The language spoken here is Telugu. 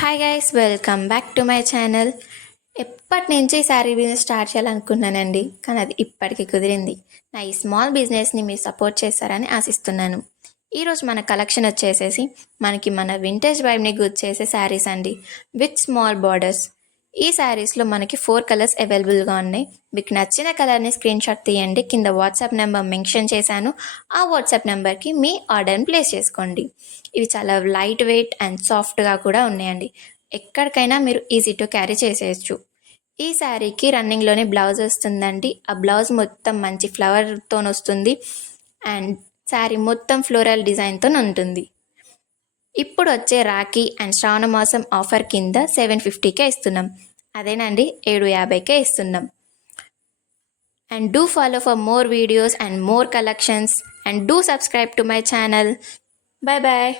Hi guys, welcome back to my channel. ఎప్పటి నుంచి శారీ బిజినెస్ స్టార్ట్ చేయాలనుకున్నానండి, కానీ అది ఇప్పటికి కుదిరింది. నా ఈ స్మాల్ బిజినెస్ని మీరు సపోర్ట్ చేస్తారని ఆశిస్తున్నాను. ఈరోజు మన కలెక్షన్ వచ్చేసేసి మన వింటేజ్ వైబ్ని గుర్తు చేసే శారీస్ అండి, విత్ స్మాల్ బార్డర్స్. ఈ శారీస్లో మనకి 4 కలర్స్ అవైలబుల్గా ఉన్నాయి. మీకు నచ్చిన కలర్ని స్క్రీన్ షాట్ తీయండి, కింద వాట్సాప్ నెంబర్ మెన్షన్ చేశాను. ఆ వాట్సాప్ నెంబర్కి మీ ఆర్డర్ని ప్లేస్ చేసుకోండి. ఇవి చాలా లైట్ వెయిట్ అండ్ సాఫ్ట్గా కూడా ఉన్నాయండి. ఎక్కడికైనా మీరు ఈజీ టు క్యారీ చేసేయచ్చు. ఈ శారీకి రన్నింగ్లోనే బ్లౌజ్ వస్తుందండి. ఆ బ్లౌజ్ మొత్తం మంచి ఫ్లవర్తో వస్తుంది అండ్ శారీ మొత్తం ఫ్లోరల్ డిజైన్తో ఉంటుంది. ఇప్పుడు వచ్చే రాఖీ అండ్ శ్రావణ మాసం ఆఫర్ కింద 750కే ఇస్తున్నాం. అదేనండి, 750కే ఇస్తున్నాం. And do follow for more videos and more collections and do subscribe to my channel. Bye bye.